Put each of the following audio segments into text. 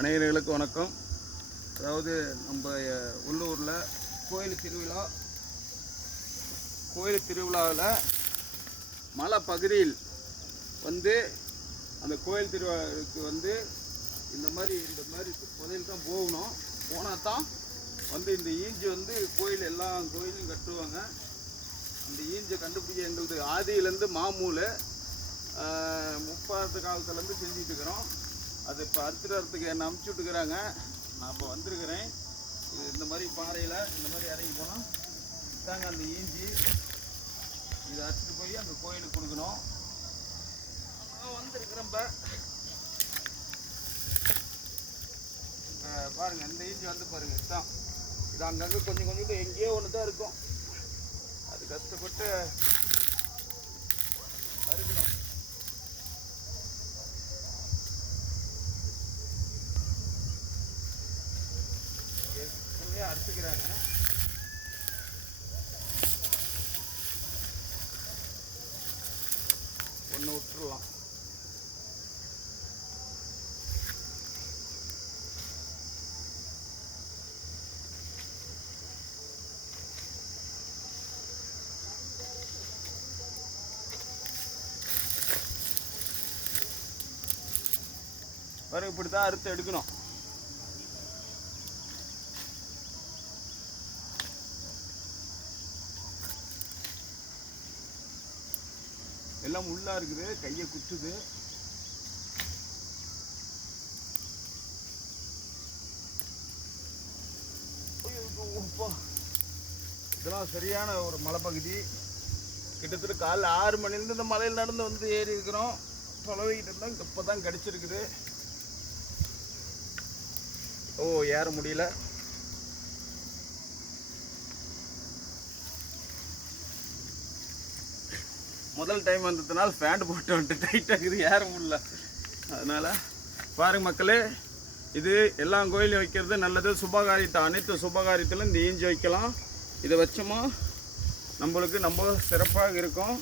அனைவர்களுக்கு வணக்கம். அதாவது நம்ம உள்ளூரில் கோயில் திருவிழாவில் மலை பகுதியில் வந்து அந்த கோயில் திருவிழாவுக்கு வந்து இந்த மாதிரி புதையில் தான் போகணும். போனால் தான் வந்து இந்த ஈஞ்சு வந்து எல்லா கோயிலையும் கட்டுவாங்க. அந்த ஈஞ்சை கண்டுபிடிக்க எங்களது ஆதியிலேருந்து மாமூல் முப்பாத்து காலத்துலேருந்து செஞ்சுட்டு இருக்கிறோம். அது இப்போ அறுத்துறதுக்கு என்னை அமுச்சு விட்டுக்கிறாங்க. நான் இப்போ வந்திருக்கிறேன். இது இந்த மாதிரி பாறையில் இந்த மாதிரி இறங்கி போனால் தாங்க அந்த ஈஞ்சி இதை அறுத்துட்டு போய் அந்த கோயிலுக்கு கொடுக்கணும். நான் வந்திருக்கிறேன். இப்போ பாருங்கள், இந்த ஈஞ்சி வந்து பாருங்கள், இதுதான். இது அங்கங்கே கொஞ்சம் எங்கேயோ ஒன்று தான் இருக்கும். அது கஷ்டப்பட்டு அறுக்கணும். அறுத்துக்கிறாங்க. ஒன்று விட்டுருலாம். பாருங்க, இப்படி தான் அறுத்து எடுக்கணும். எல்லாம் உள்ளா இருக்குது, கையை குத்துது. இதெல்லாம் சரியான ஒரு மலைப்பகுதி. கிட்டத்தட்ட காலைல 6 மணிலேருந்து இந்த மலையில் நடந்து வந்து ஏறி இருக்கிறோம். தொலைவிக்கிட்டு இருந்தால் இப்போ தான் கிடச்சிருக்குது. ஏற முடியல. முதல் டைம் வந்ததுனால ஃபேண்ட் போட்டு வந்துட்டு டைட்டாக இருக்குது, ஏற முடியல. அதனால் பாருங்க மக்களே, இது எல்லா கோயிலையும் வைக்கிறது நல்லது. சுபகாரியத்தை அனைத்து சுபகாரியத்திலும் இந்த ஈஞ்சி வைக்கலாம். இதை வச்சோமா நம்மளுக்கு நம்ம சிறப்பாக இருக்கும்.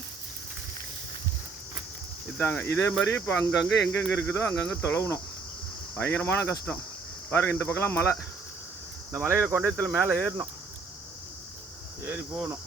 இதாங்க இதே மாதிரி இப்போ அங்கங்கே எங்கெங்கே இருக்குதோ அங்கங்கே தொலைவணும். பயங்கரமான கஷ்டம். பாருங்கள், இந்த பக்கம்லாம் மலை. இந்த மலையில் கொண்டயத்தில் மேலே ஏறணும், ஏறி போகணும்.